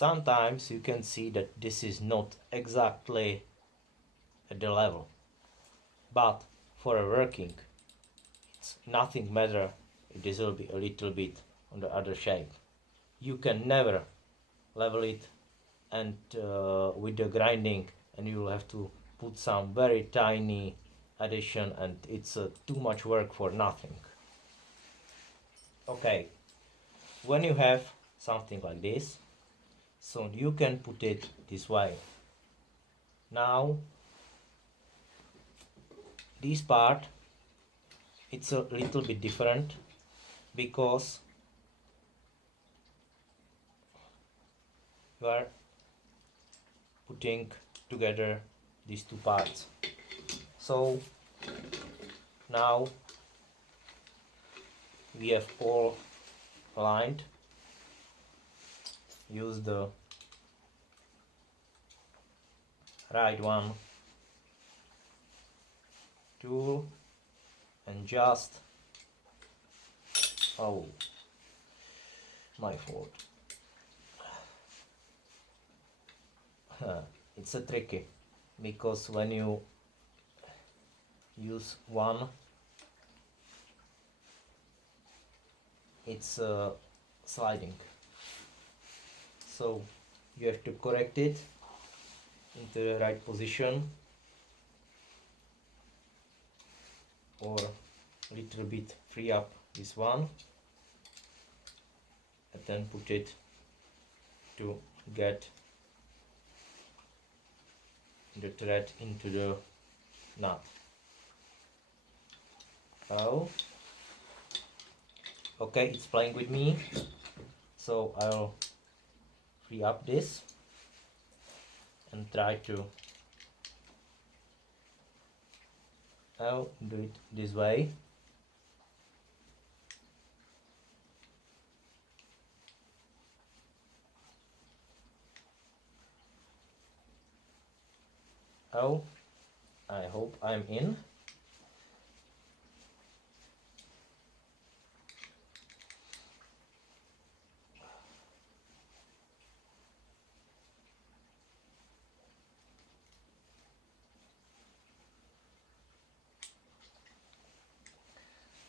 sometimes you can see that this is not exactly at the level, but for a working it's nothing matter if this will be a little bit on the other shape. You can never level it and with the grinding, and you will have to put some very tiny addition, and it's too much work for nothing. Okay, when you have something like this, so you can put it this way. Now this part, it's a little bit different because you are putting together these two parts. So now we have all aligned. Use the right one tool and just, oh, my fault. It's a tricky because when you use one, it's sliding, so you have to correct it into the right position, or a little bit free up this one and then put it to get the thread into the nut. Oh, okay, it's playing with me, so I'll free up this and try to do it this way. Oh, I hope I'm in.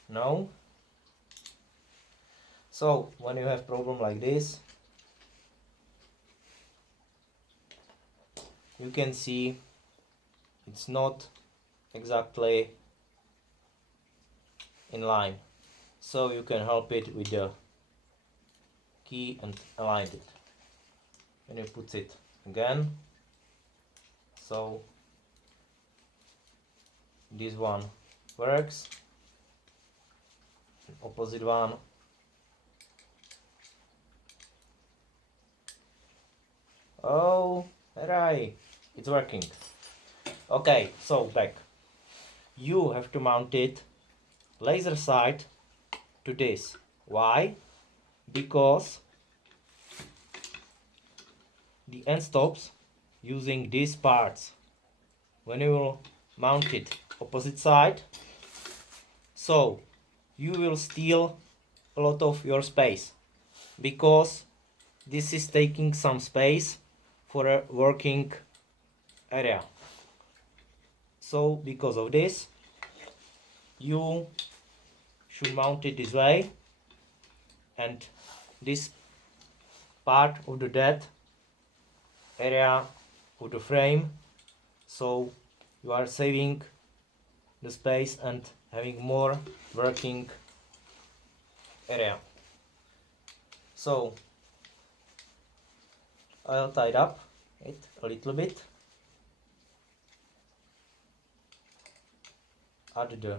No. So when you have problem like this, you can see it's not exactly in line, so you can help it with the key and align it. When you put it again, so this one works, opposite one. Oh, alright, it's working. Okay, so back. You have to mount it laser side to this. Why? Because the end stops using these parts. When you will mount it opposite side, so you will steal a lot of your space, because this is taking some space for a working area. So because of this, you should mount it this way, and this part of the dead area of the frame, so you are saving the space and having more working area. So I'll tie up it a little bit, add the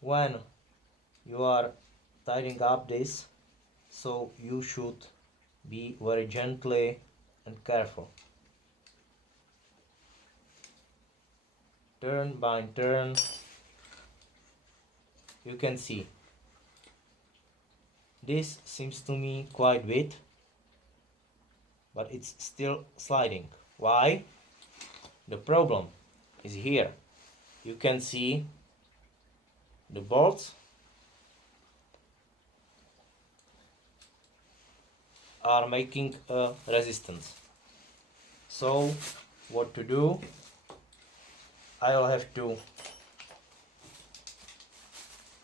when you are tying up this, so you should be very gently and careful. Turn by turn. You can see this seems to me quite wet, but it's still sliding. Why? The problem is here. You can see the bolts are making a resistance. So what to do? I'll have to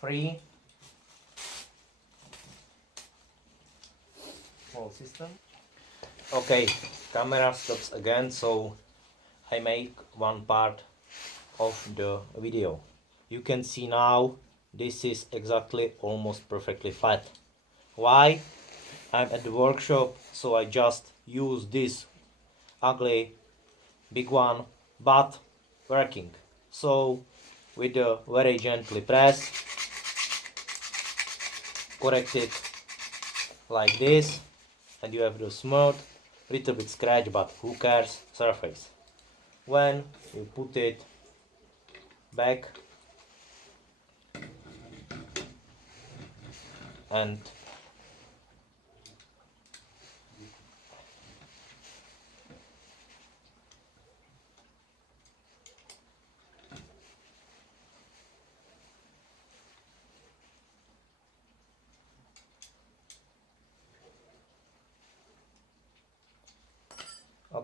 free whole system. Okay, camera stops again, so I make one part of the video. You can see now this is exactly almost perfectly flat. Why? I'm at the workshop, so I just use this ugly big one, but working. So with a very gently press, correct it like this, and you have the smooth, little bit scratch, but who cares, surface. When you put it back and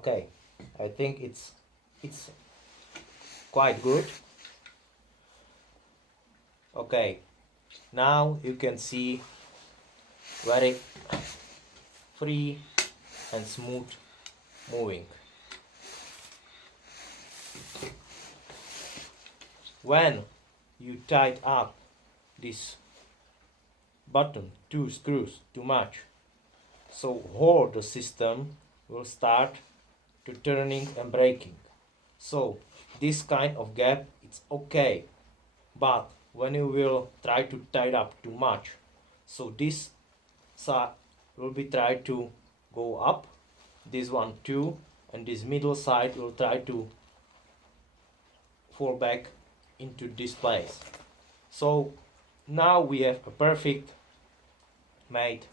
okay, I think it's quite good. Okay, now you can see very free and smooth moving. When you tight up this button, two screws too much, so whole the system will start to turning and breaking. So this kind of gap, it's okay, but when you will try to tie up too much, so this side will be try to go up, this one too, and this middle side will try to fall back into this place. So now we have a perfect made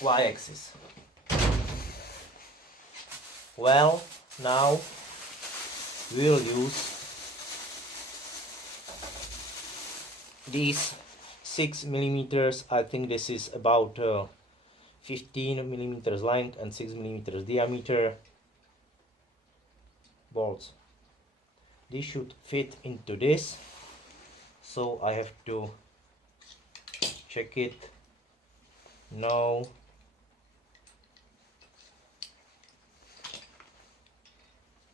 y-axis. Well, now we'll use these 6 millimeters. I think this is about 15 millimeters length and 6 millimeters diameter bolts. This should fit into this, so I have to check it. No.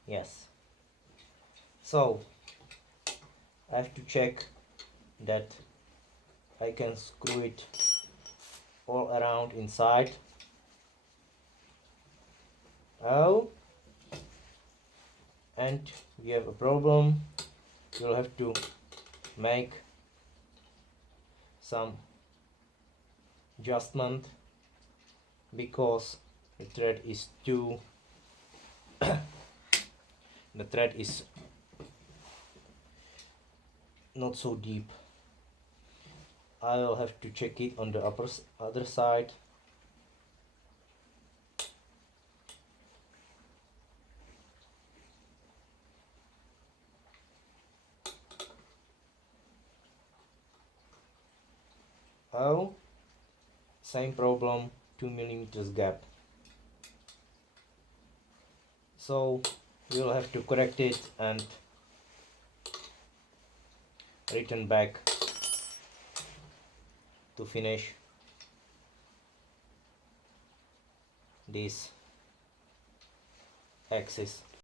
Yes. So I have to check that I can screw it all around inside. Oh, and we have a problem. We'll have to make some adjustment because the thread is too the thread is not so deep. I'll have to check it on the other side. Oh, same problem, 2 millimeters gap. So we'll have to correct it and return back to finish this axis.